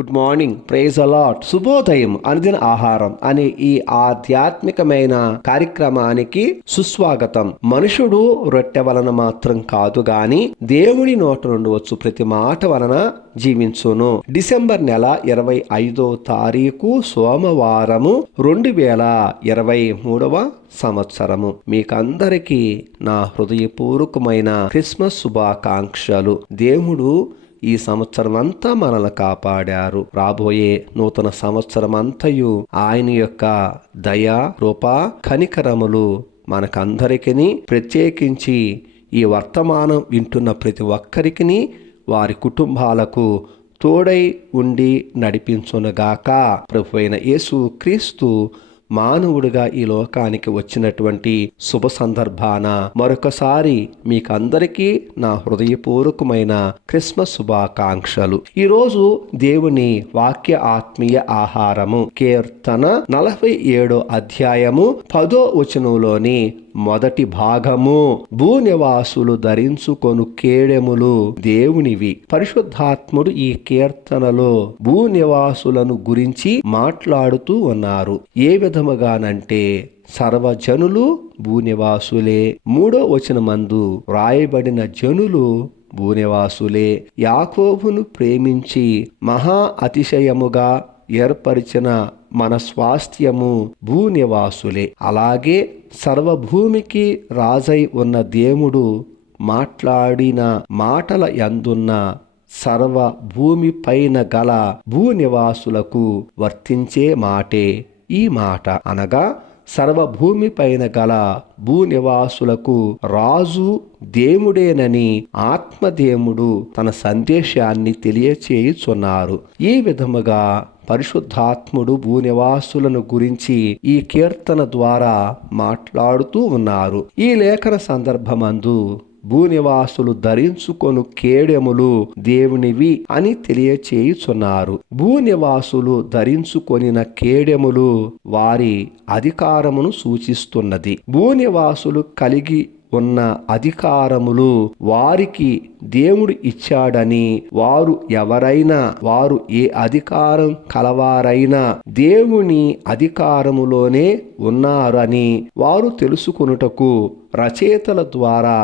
Good morning praise allot శుభోదయం. అనుదిన ఆహారం అనే ఈ ఆధ్యాత్మికమైన కార్యక్రమానికి సుస్వాగతం. మనుషుడు రొట్టె వలన మాత్రం కాదు గాని దేవుని నోట నుండి వచ్చు ప్రతి మాట వలన జీవించును. డిసెంబర్ నెల ఇరవై ఐదో తారీఖు సోమవారము రెండు వేల ఇరవై మూడవ సంవత్సరము. మీకందరికీ నా హృదయపూర్వకమైన క్రిస్మస్ శుభాకాంక్షలు. దేవుడు ఈ సంవత్సరం అంతా మనల్ని కాపాడారు. రాబోయే నూతన సంవత్సరం అంతయు ఆయన యొక్క దయ కృప కనికరములు మనకందరికీ ప్రత్యేకించి ఈ వర్తమానం వింటున్న ప్రతి ఒక్కరికి వారి కుటుంబాలకు తోడై ఉండి నడిపించునుగాక. ప్రభు అయిన యేసు క్రీస్తు మానవుడిగా ఈ లోకానికి వచ్చినటువంటి శుభ సందర్భాన మరొకసారి మీకందరికీ నా హృదయపూర్వకమైన క్రిస్మస్ శుభాకాంక్షలు. ఈరోజు దేవుని వాక్య ఆత్మీయ ఆహారము కీర్తన నలభై ఏడో అధ్యాయము పదో వచనంలోని మొదటి భాగము భూనివాసులు ధరించుకొను కేడెములు దేవునివి. పరిశుద్ధాత్ముడు ఈ కీర్తనలో భూనివాసులను గురించి మాట్లాడుతూ ఉన్నారు. ఏ విధముగానంటే సర్వజనులు భూనివాసులే. మూడో వచనమందు వ్రాయబడిన జనులు భూనివాసులే. యాకోబును ప్రేమించి మహా అతిశయముగా ఏర్పరిచిన మన స్వాస్థ్యము భూనివాసులే. అలాగే సర్వభూమికి రాజై ఉన్న దేవుడు మాట్లాడిన మాటల యందున్న సర్వ భూమి పైన గల భూనివాసులకు వర్తించే మాటే ఈ మాట. అనగా సర్వభూమి పైన గల భూనివాసులకు రాజు దేవుడేనని ఆత్మదేవుడు తన సందేశాన్ని తెలియచేయుచున్నారు. ఈ విధముగా పరిశుద్ధాత్ముడు భూనివాసులను గురించి ఈ కీర్తన ద్వారా మాట్లాడుతూ ఉన్నారు. ఈ లేఖన సందర్భమందు భూనివాసులు ధరించుకొను కేడెములు దేవునివి అని తెలియచేయుచున్నారు. భూనివాసులు ధరించుకొనిన కేడెములు వారి అధికారమును సూచిస్తున్నది. భూనివాసులు కలిగి ఉన్న అధికారములు వారికి దేవుడు ఇచ్చాడని వారు ఎవరైనా వారు ఏ అధికారం కలవారైనా దేవుని అధికారములోనే ఉన్నారని వారు తెలుసుకొనుటకు రచయితల ద్వారా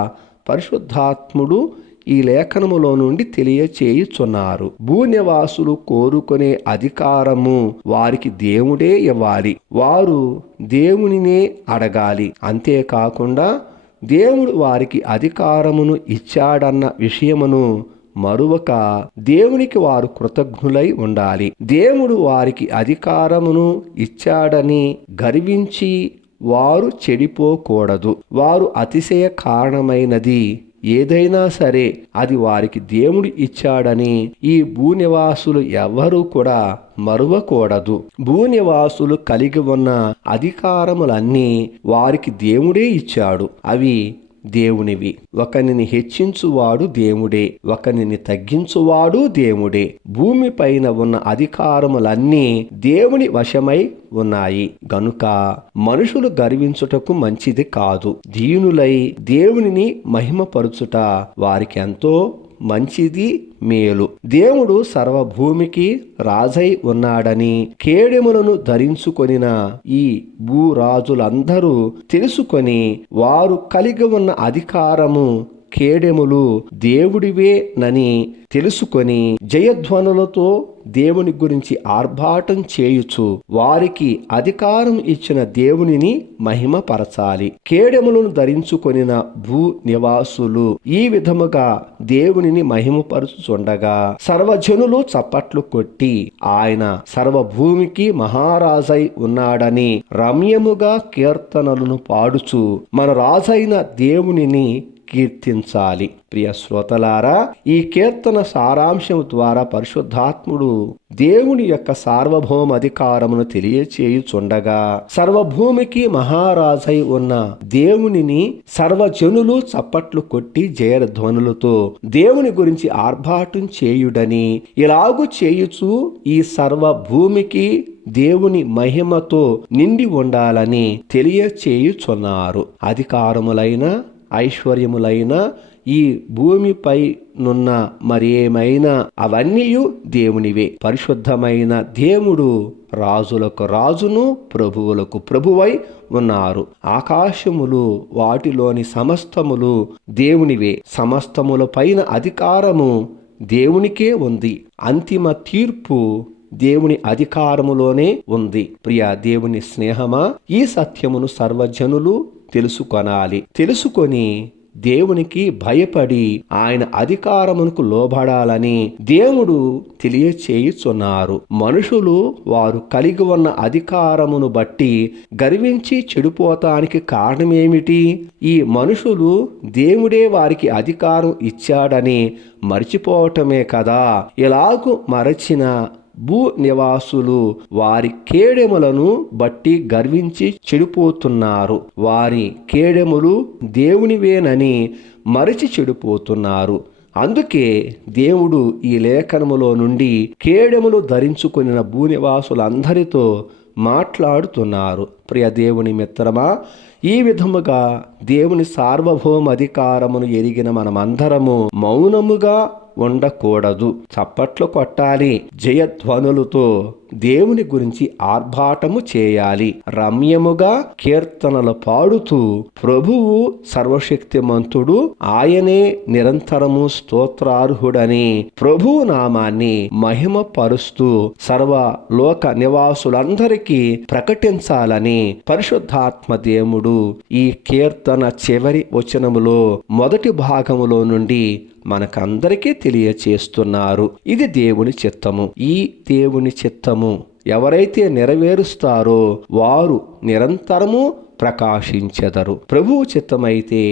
పరిశుద్ధాత్ముడు ఈ లేఖనములో నుండి తెలియచేయుచున్నారు. భూనివాసులు కోరుకునే అధికారము వారికి దేవుడే ఇవ్వాలి. వారు దేవునినే అడగాలి. అంతేకాకుండా దేవుడు వారికి అధికారమును ఇచ్చాడన్న విషయమును మరువక దేవునికి వారు కృతజ్ఞులై ఉండాలి. దేవుడు వారికి అధికారమును ఇచ్చాడని గర్వించి వారు చెడిపోకూడదు. వారు అతిశయ కారణమైనది. ఏదైనా సరే అది వారికి దేవుడు ఇచ్చాడని ఈ భూనివాసులు ఎవ్వరూ కూడా మరువకూడదు. భూనివాసులు కలిగి ఉన్న అధికారములన్నీ వారికి దేవుడే ఇచ్చాడు. అవి దేవునివి. ఒకనిని హెచ్చించువాడు దేవుడే ఒకనిని తగ్గించువాడు దేవుడే. భూమి పైన ఉన్న అధికారములన్నీ దేవుని వశమై ఉన్నాయి. గనుక మనుషులు గర్వించుటకు మంచిది కాదు. దీనులై దేవునిని మహిమపరుచుట వారికి ఎంతో మంచిది మేలు. దేవుడు సర్వభూమికి రాజై ఉన్నాడని కేడెములను ధరించుకొనిన ఈ భూరాజులందరూ తెలుసుకొని వారు కలిగి ఉన్న అధికారము కేడెములు దేవుడివేనని తెలుసుకొని జయధ్వనులతో దేవుని గురించి ఆర్భాటం చేయుచు వారికి అధికారం ఇచ్చిన దేవునిని మహిమపరచాలి. కేడెములను ధరించుకొనిన భూ నివాసులు ఈ విధముగా దేవునిని మహిమపరచుచుండగా సర్వజనులు చప్పట్లు కొట్టి ఆయన సర్వభూమికి మహారాజై ఉన్నాడని రమ్యముగా కీర్తనలను పాడుచు మన రాజైన దేవునిని కీర్తించాలి. ప్రియ శ్రోతలారా ఈ కీర్తన సారాంశం ద్వారా పరిశుద్ధాత్ముడు దేవుని యొక్క సార్వభౌమ అధికారమును తెలియచేయుచుండగా సర్వభూమికి మహారాజై ఉన్న దేవునిని సర్వజనులు చప్పట్లు కొట్టి జయధ్వనులతో దేవుని గురించి ఆర్భాటం చేయుడని ఇలాగు చేయుచు ఈ సర్వభూమికి దేవుని మహిమతో నిండి ఉండాలని తెలియచేయుచున్నారు. అధికారములైన ఐశ్వర్యములైన ఈ భూమిపై నున్న మరేమైనా అవన్నీ దేవునివే. పరిశుద్ధమైన దేవుడు రాజులకు రాజును ప్రభువులకు ప్రభువై ఉన్నారు. ఆకాశములు వాటిలోని సమస్తములు దేవునివే. సమస్తముల పైన అధికారము దేవునికే ఉంది. అంతిమ తీర్పు దేవుని అధికారములోనే ఉంది. ప్రియ దేవుని స్నేహమా ఈ సత్యమును సర్వజనులు తెలుసుకొనాలి. తెలుసుకొని దేవునికి భయపడి ఆయన అధికారమునకు లోబడాలని దేవుడు తెలియచేయుచున్నారు. మనుషులు వారు కలిగి ఉన్న అధికారమును బట్టి గర్వించి చెడిపోతానికి కారణమేమిటి? ఈ మనుషులు దేవుడే వారికి అధికారం ఇచ్చాడని మర్చిపోవటమే కదా. ఇలాగు మరచిన భూ నివాసులు వారి కేడెములను బట్టి గర్వించి చెడిపోతున్నారు. వారి కేడెములు దేవునివేనని మరిచి చెడిపోతున్నారు. అందుకే దేవుడు ఈ లేఖనములో నుండి కేడెములు ధరించుకున్న భూనివాసులందరితో మాట్లాడుతున్నారు. ప్రియ దేవుని మిత్రమా ఈ విధముగా దేవుని సార్వభౌమ అధికారమును ఎరిగిన మనమందరము మౌనముగా ఉండకూడదు. చప్పట్లు కొట్టాలి. జయధ్వనులతో దేవుని గురించి ఆర్భాటము చేయాలి. రమ్యముగా కీర్తనలు పాడుతూ ప్రభువు సర్వశక్తిమంతుడు ఆయనే నిరంతరము స్తోత్రార్హుడని ప్రభు నామాన్ని మహిమ పరుస్తూ సర్వ లోక నివాసులందరికీ ప్రకటించాలని పరిశుద్ధాత్మ దేవుడు ఈ కీర్తన చివరి వచనములో మొదటి భాగములో నుండి మనకందరికీ తెలియచేస్తున్నారు. ఇది దేవుని చిత్తము. ఈ దేవుని చిత్తము ఎవరైతే నెరవేరుస్తారో వారు నిరంతరము ప్రకాశించెదరు. ప్రభువు చిత్తమైతే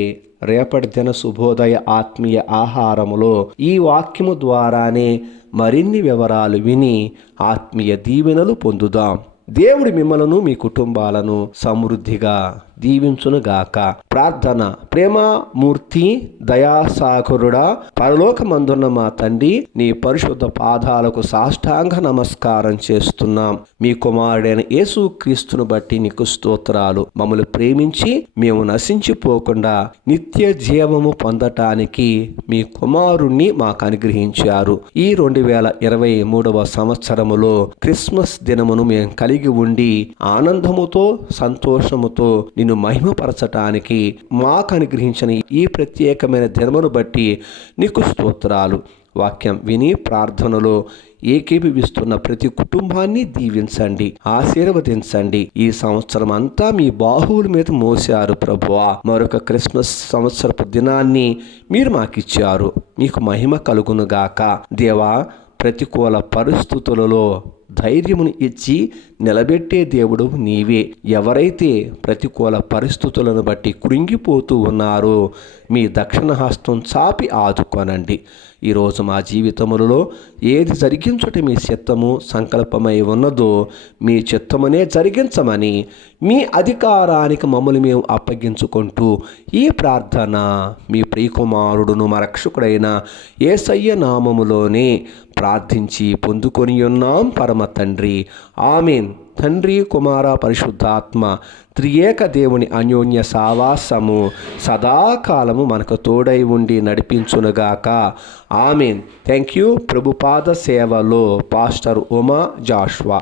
రేపటి దిన శుభోదయ ఆత్మీయ ఆహారములో ఈ వాక్యము ద్వారానే మరిన్ని వివరాలు విని ఆత్మీయ దీవెనలు పొందుదాం. దేవుడి మిమ్మలను మీ కుటుంబాలను సమృద్ధిగా దీవించునుగాక. ప్రార్థన. ప్రేమమూర్తి దయాసాకురుడా పరలోకమందున్న మా తండ్రి నీ పరిశుద్ధ పాదాలకు సాష్టాంగ నమస్కారం చేస్తున్నాం. మీ కుమారుడైన యేసు క్రీస్తును బట్టి నీకు స్తోత్రాలు. మమ్మల్ని ప్రేమించి మేము నశించిపోకుండా నిత్య జీవము పొందటానికి మీ కుమారుణ్ణి మాకు అనుగ్రహించారు. ఈ రెండు వేల ఇరవై మూడవ సంవత్సరములో క్రిస్మస్ దినమును మేము కలిగి ఉండి ఆనందముతో సంతోషముతో నిన్ను మహిమపరచటానికి మాకు అనుగ్రహించిన ఈ ప్రత్యేకమైన దినమును బట్టి నీకు స్తోత్రాలు. వాక్యం విని ప్రార్థనలో ఏకీభవిస్తున్న ప్రతి కుటుంబాన్ని దీవించండి ఆశీర్వదించండి. ఈ సంవత్సరం అంతా మీ బాహువుల మీద మోసారు ప్రభువా. మరొక క్రిస్మస్ సంవత్సరపు దినాన్ని మీరు మాకిచ్చారు. మీకు మహిమ కలుగునుగాక దేవా ప్రతికూల పరిస్థితులలో ధైర్యమును ఇచ్చి నిలబెట్టే దేవుడు నీవే. ఎవరైతే ప్రతికూల పరిస్థితులను బట్టి కృంగిపోతూ ఉన్నారో మీ దక్షిణ హస్తం చాపి ఆదుకోనండి. ఈరోజు మా జీవితములలో ఏది జరిగించుట మీ చిత్తము సంకల్పమై ఉన్నదో మీ చిత్తమునే జరిగించమని మీ అధికారానికి మమ్మల్ని మేము అప్పగించుకుంటూ ఈ ప్రార్థన మీ ప్రియకుమారుడును మా రక్షకుడైన ఏసయ్య నామములోనే ప్రార్థించి పొందుకొని ఉన్నాం పరమ తండ్రి. ఆమెన్. తండ్రి కుమార పరిశుద్ధాత్మ త్రియేక దేవుని అన్యోన్య సావాసము సదాకాలము మనకు తోడై ఉండి నడిపించునుగాక. ఆమెన్. థ్యాంక్ యూ ప్రభుపాద సేవలో పాస్టర్ ఉమా జాష్వా.